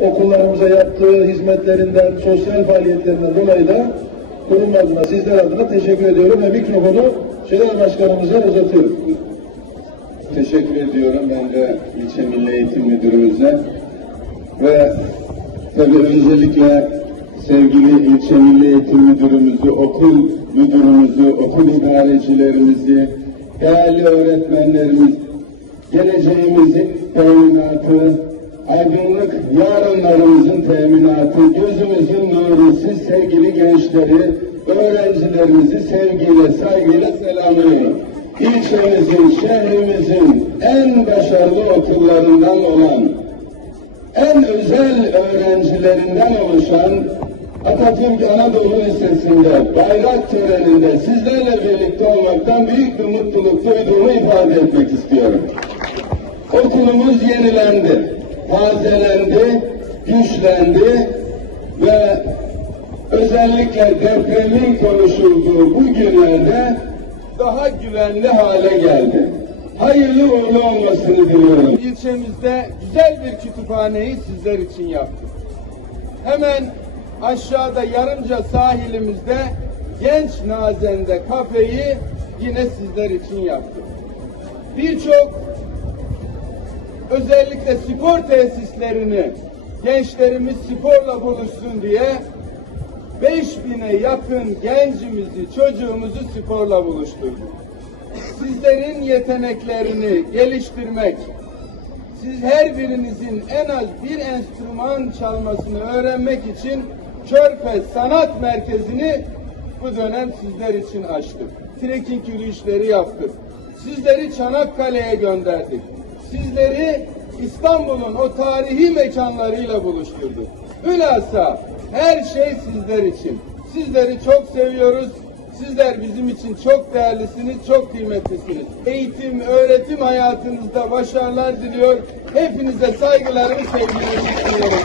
okullarımıza yaptığı hizmetlerinden, sosyal faaliyetlerinden dolayı da kurum adına, sizler adına teşekkür ediyorum ve mikrofonu Şener Başkanımıza uzatıyorum. Teşekkür ediyorum ben de ilçe milli eğitim müdürümüze ve tabii öncelikle sevgili ilçe milli eğitim müdürümüzü, okul müdürümüzü, okul idarecilerimizi, değerli öğretmenlerimiz, geleceğimizin teminatı, aydınlık yarınlarımızın teminatı, gözümüzün nuru, siz sevgili gençleri, öğrencilerimizi sevgiyle, saygıyla selamlıyorum. İlçemizin, şehrimizin en başarılı okullarından olan, en özel öğrencilerinden oluşan Atatürk Anadolu Lisesi'nde bayrak töreninde sizlerle birlikte olmaktan büyük bir mutluluk duyduğumu ifade etmek istiyorum. Okulumuz yenilendi, tazelendi, güçlendi ve özellikle depremin konuşulduğu bu günlerde daha güvenli hale geldi. Hayırlı uğurlu olmasını diliyorum. İlçemizde güzel bir kütüphaneyi sizler için yaptık. Hemen aşağıda yarımca sahilimizde Genç Nazen'de kafeyi yine sizler için yaptık. Birçok özellikle spor tesislerini gençlerimiz sporla buluşsun diye 5000'e yakın gencimizi, çocuğumuzu sporla buluşturduk. Sizlerin yeteneklerini geliştirmek, siz her birinizin en az bir enstrüman çalmasını öğrenmek için Körfez Sanat Merkezi'ni bu dönem sizler için açtık. Trekking yürüyüşleri yaptık. Sizleri Çanakkale'ye gönderdik. Sizleri İstanbul'un o tarihi mekanlarıyla buluşturduk. Hülasa her şey sizler için. Sizleri çok seviyoruz. Sizler bizim için çok değerlisiniz, çok kıymetlisiniz. Eğitim, öğretim hayatınızda başarılar diliyor. Hepinize saygılarımı, sevgilerimi sunuyorum.